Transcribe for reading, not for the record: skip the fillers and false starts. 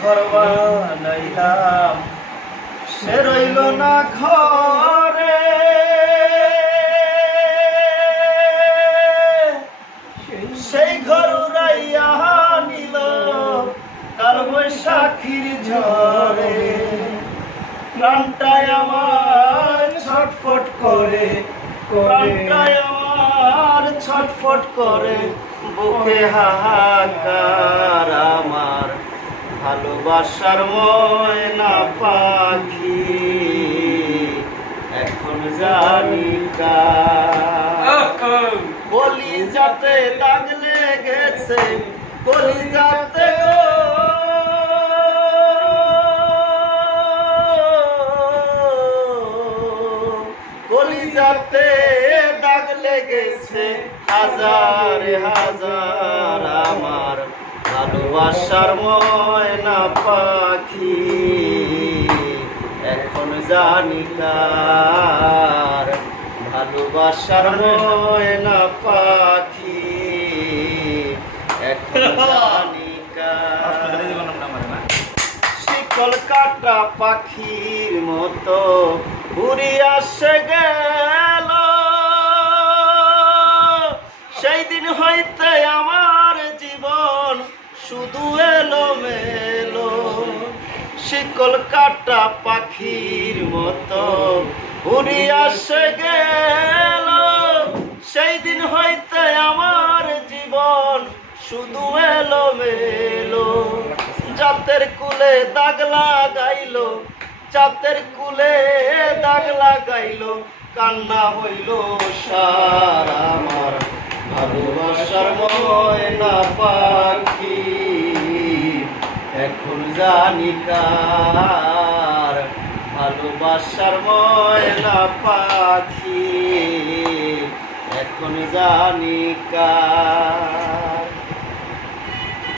ঘর বানাইলাম, সে রইল না ঘরে। সেই ঘর উড়াইয়া নিল কাল বৈশাখীর ঝড়ে। প্রাণটায় আমার ছটফট করে, প্রাণটায় আমার ছটফট করে, বুকে হাহাকার আমার ভালোবাসার ময়না পাখি এখন জানি কার। কলিজাতে দাগ লেগেছে, কলিজাতে কলিজাতে দাগ লেগেছে হাজার হাজার আমার ভালোবাসার ময়না পাখি এখন জানি কার। ভালোবাসার ময়না পাখি এখন জানি কার। শিকল কাটা পাখির মতো উড়িয়া সে গেল, সেই দিন হইতে আমার জীবন শুধু এলোমেলো। শিকল কাটা পাখির মতো উড়িয়া সে গেল, সেই দিন হইতে আমার জীবন শুধু এলোমেলো। জাতের কুলে দাগ লাগাইল, জাতের কুলে দাগ লাগাইল, কান্না হইল সার আমার ভালোবাসার ময়না পাখি এখন জানি কার। ভালোবাসার ময়না পাখি এখন জানি কার।